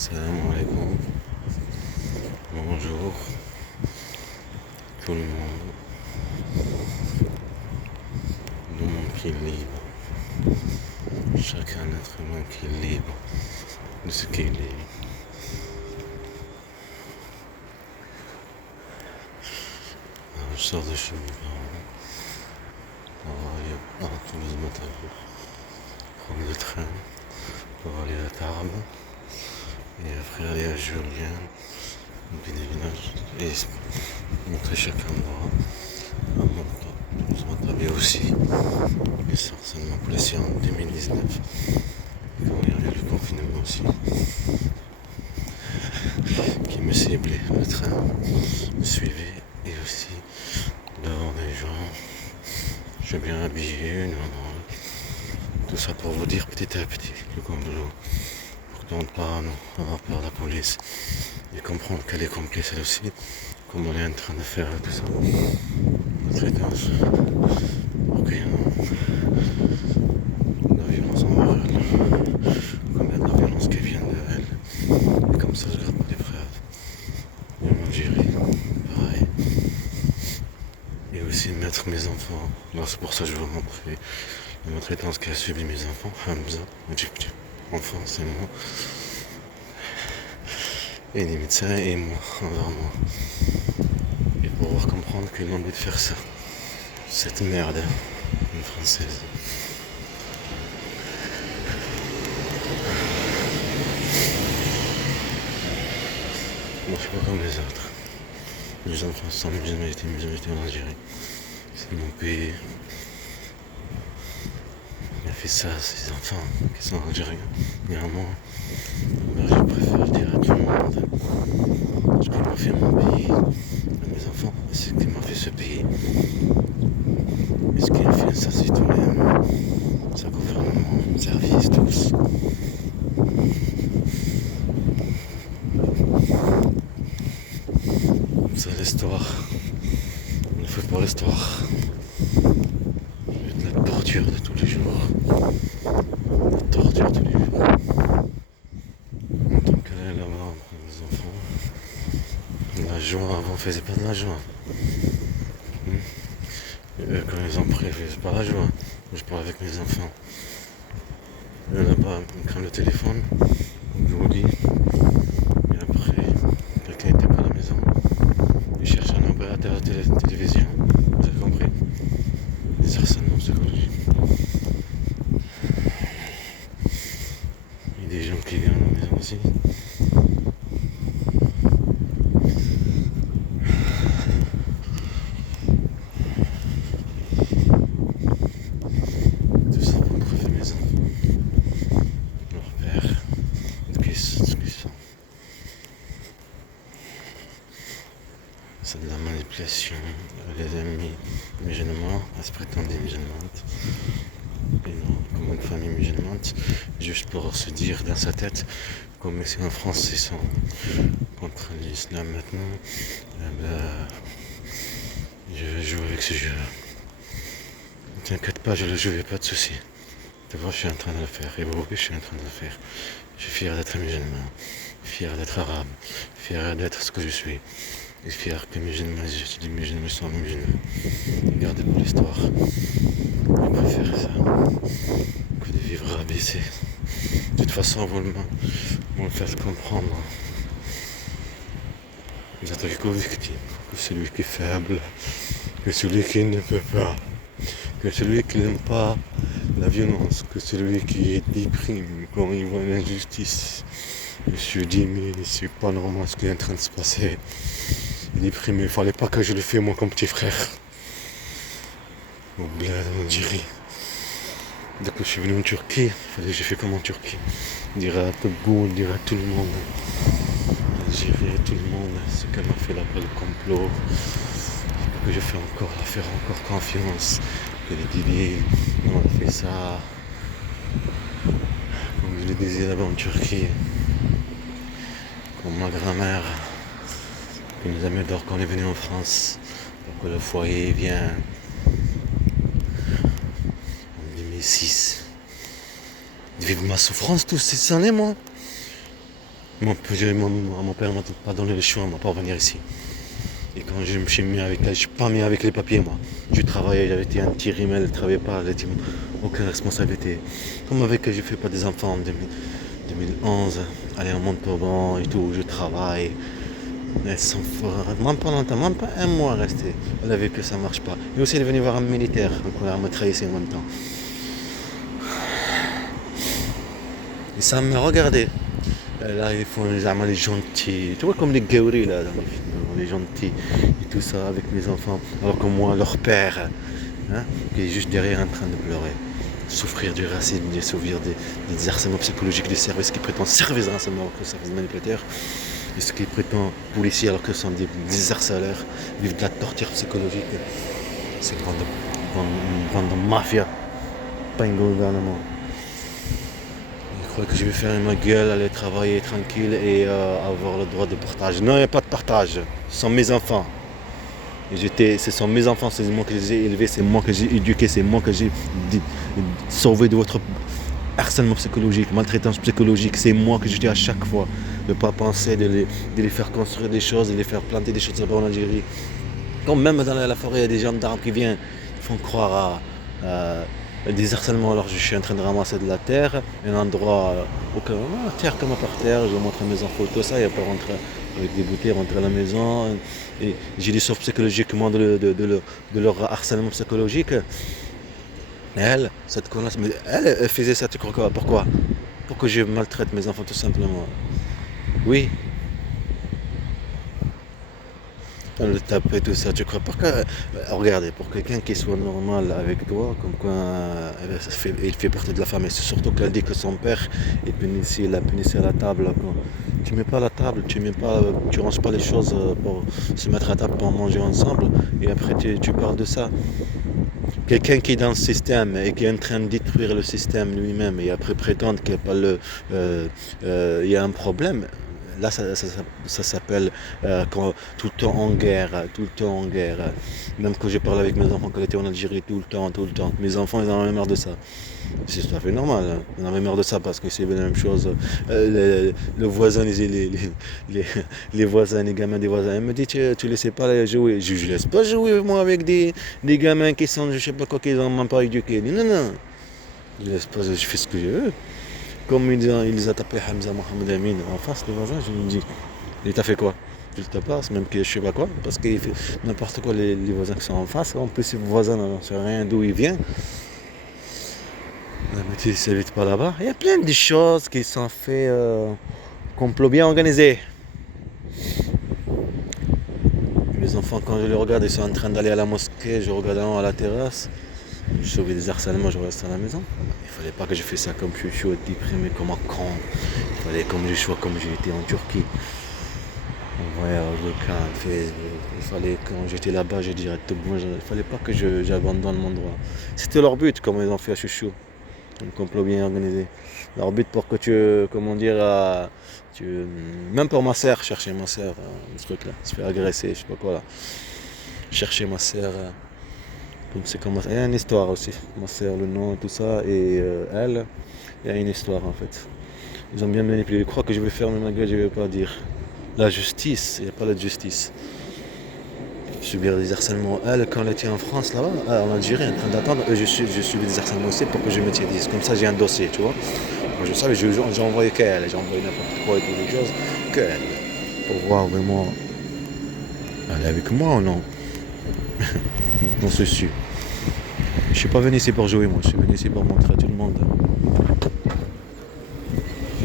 Salam alaikum, bonjour tout le monde qui est libre, chacun d'être humain qui est libre de ce qu'il est. Alors, je sors de chez mes parents, pour aller à Toulouse matin, prendre le train pour aller à Tarbes et après aller à Julien, au pèlerinage, et montrer chaque endroit. Toulouse Montavé aussi, mais certainement placé en 2019, quand il y avait le confinement aussi, qui me ciblait, le train me suivait, et aussi devant des gens, je suis bien habillé, normal. Tout ça pour vous dire petit à petit, le complot, pour ne pas avoir peur de la police, et comprendre qu'elle est complice elle aussi, comme on est en train de faire tout ça. Notre étanche, pour qu'il y ait de la violence envers elle, comme il y a de la violence qui vient de elle, et comme ça je garde pas des preuves. Et en Algérie, pareil. Et aussi mettre mes enfants, alors c'est pour ça que je veux montrer la maltraitance qu'a subi mes enfants, Hamza, enfant c'est moi, et les médecins et moi, envers moi. Et pour pouvoir comprendre qu'ils ont envie de faire ça, cette merde, une française. Moi je suis pas comme les autres. Les enfants sont musulmanités en Algérie. C'est mon pays. Il a fait ça à ses enfants qui sont algériens. Et à moi, je préfère dire à tout le monde ce qu'il m'a fait mon pays, à mes enfants, et ce qu'il m'a fait ce pays. Et ce qu'il a fait, ça c'est tout même. Sa gouvernement, service, tous. C'est l'histoire. On ne fait pas l'histoire. De la torture de tous les jours. La torture tous les jours. En tant qu'elle est là-bas, les enfants. La joie, avant on faisait pas de la joie. Quand ils ont pris, ils faisaient pas la joie. Je parle avec mes enfants. Là-bas, ils prennent le téléphone, je vous dis. Et après, quelqu'un n'était pas à la maison. Ils cherchent un opérateur de télévision. Vous avez compris? Les harcèlements psychologiques. Il y a des gens qui viennent à la maison aussi. Tout ça pour crever mes enfants. Leur père. Ce qu'ils sont. C'est de la manipulation. Les amis musulmans, à se prétendre musulmanes. Et non, comme une famille musulmane, juste pour se dire dans sa tête, comme ici en France ils sont contre l'islam maintenant, je vais jouer avec ce jeu. Ne t'inquiète pas, je ne le jouerai pas de soucis. Tu vois, je suis en train de le faire, et vous, je suis en train de le faire. Je suis fier d'être musulman, fier d'être arabe, fier d'être ce que je suis, et fier que les musulmans sont musulmans. Regardez pour l'histoire. Je préfère ça que de vivre rabaissé. De toute façon, vous me faites comprendre. Vous êtes victime, que celui qui est faible, que celui qui ne peut pas, que celui qui n'aime pas la violence, que celui qui déprime quand il voit l'injustice. Je suis dit, mais c'est pas normal ce qui est en train de se passer. Il est déprimé, il fallait pas que je le fasse moi comme petit frère. Au bled en Algérie. Dès que je suis venu en Turquie, il fallait que j'ai fait comme en Turquie. Dire à Tobgoul, dire à tout le monde, Algérie, tout le monde, ce qu'elle m'a fait là-bas, le complot. Que je fais encore, à faire encore confiance. Que les Dili, on a fait ça. Comme je le disais là-bas en Turquie. Comme ma grand-mère, qui nous a mis dehors quand on est venu en France. Pour que le foyer vienne. En 2006. De vivre ma souffrance tous ces années, moi. Mon père m'a pas donné le choix, m'a pas venir ici. Et quand je me suis mis avec elle, je suis pas mis avec les papiers, moi. Je travaillais, j'avais été un petit rimel, je travaillais pas, j'avais aucune responsabilité. Comme avec elle, je fais pas des enfants en 2011, allez, on monte au banc et tout, je travaille. Elles sont fortes, même pas longtemps, même pas un mois resté. Elle a vu que ça marche pas. Et aussi, elle est venue voir un militaire, donc elle me trahissait en même temps. Et ça me regardait. Là, ils font les gentils. Tu vois, comme les Gauri, là, dans les films, les gentils et tout ça avec mes enfants. Alors que moi, leur père, hein, qui est juste derrière en train de pleurer. Souffrir du racisme, souffrir des harcèlements psychologiques des services qui prétendent service de renseignement alors que service militaire. Et ce qui prétend policiers alors que ce sont des harceleurs, vivent de la torture psychologique. C'est une grande mafia, pas un gouvernement. Je crois que je vais fermer ma gueule, aller travailler tranquille et avoir le droit de partage. Non, il n'y a pas de partage. Ce sont mes enfants. Ce sont mes enfants, c'est moi que les ai élevés, c'est moi que j'ai éduqué, c'est moi que j'ai sauvé de votre harcèlement psychologique, maltraitance psychologique. C'est moi que je dis à chaque fois de ne pas penser de les faire construire des choses, de les faire planter des choses là-bas en Algérie. Quand même dans la forêt, il y a des gendarmes qui viennent, ils font croire à des harcèlements alors que je suis en train de ramasser de la terre, un endroit terre comme par terre, je montre mes enfants, tout ça, il n'y a pas rentrer avec des bouteilles, rentrer à la maison, et j'ai des sauves psychologiquement de leur harcèlement psychologique. Et elle, cette connasse, mais elle faisait ça, tu crois quoi? Pourquoi? Pour que je maltraite mes enfants tout simplement. Oui, le taper, tout ça, tu crois pas que. Regardez, pour quelqu'un qui soit normal avec toi, comme quoi il fait partie de la famille, c'est surtout qu'elle dit que son père est punissé, l'a punissé à la table. Quoi. Tu mets pas à la table, tu ranges pas les choses pour se mettre à table pour manger ensemble, et après tu parles de ça. Quelqu'un qui est dans le système et qui est en train de détruire le système lui-même et après prétendre qu'il n'y a pas il y a un problème. Là, ça s'appelle tout le temps en guerre, tout le temps en guerre. Même quand je parle avec mes enfants quand ils étaient en Algérie, tout le temps, tout le temps. Mes enfants, ils en avaient marre de ça. C'est tout à fait normal, hein. Ils en avaient marre de ça parce que c'est la même chose. Le voisin, les voisins, les gamins des voisins, ils me disent tu laissais pas les jouer. Je laisse pas jouer moi avec des gamins qui sont, je sais pas quoi, qui n'ont même pas éduqué. Non, non. Je laisse pas, je fais ce que je veux. Comme il les a tapé Hamza Mohamed Amin en face, le voisin, je lui dis, il t'a fait quoi? Il te passe, même que je sais pas quoi, parce qu'il fait n'importe quoi les voisins qui sont en face. En plus, les voisins n'en savent rien d'où il vient. Mais tu ne s'évites pas là-bas. Il y a plein de choses qui sont faites, complot bien organisé. Mes enfants, quand je les regarde, ils sont en train d'aller à la mosquée, je regarde à la terrasse. Je sauve des harcèlements, je reste à la maison. Il fallait pas que je fasse ça comme je suis déprimé, comme un con. Il fallait comme je sois comme j'étais en Turquie. On voyage le camp, Facebook. Il fallait quand j'étais là-bas, je dirais tout bon. Il fallait pas que j'abandonne mon droit. C'était leur but, comme ils ont fait à Chouchou. Un complot bien organisé. Leur but pour que comment dire, même pour ma sœur, chercher ma sœur, ce truc là, se faire agresser, je sais pas quoi là. Chercher ma sœur. Il y a une histoire aussi, ma sœur, le nom, tout ça, et elle, il y a une histoire en fait. Ils ont bien manipulé. Ils croient que je vais fermer ma gueule, je vais pas dire. La justice, il n'y a pas de justice. Subir des harcèlements. Elle, quand elle était en France, là-bas, en Algérie, en train d'attendre, je subis des harcèlements aussi pour que je me tienne. Comme ça, j'ai un dossier, tu vois. Moi, je savais, j'ai envoyé qu'elle, j'ai envoyé n'importe quoi et toutes les choses, qu'elle. Pour voir vraiment, elle est avec moi ou non. Maintenant, c'est sûr. Je suis pas venu ici pour jouer, moi. Je suis venu ici pour montrer à tout le monde.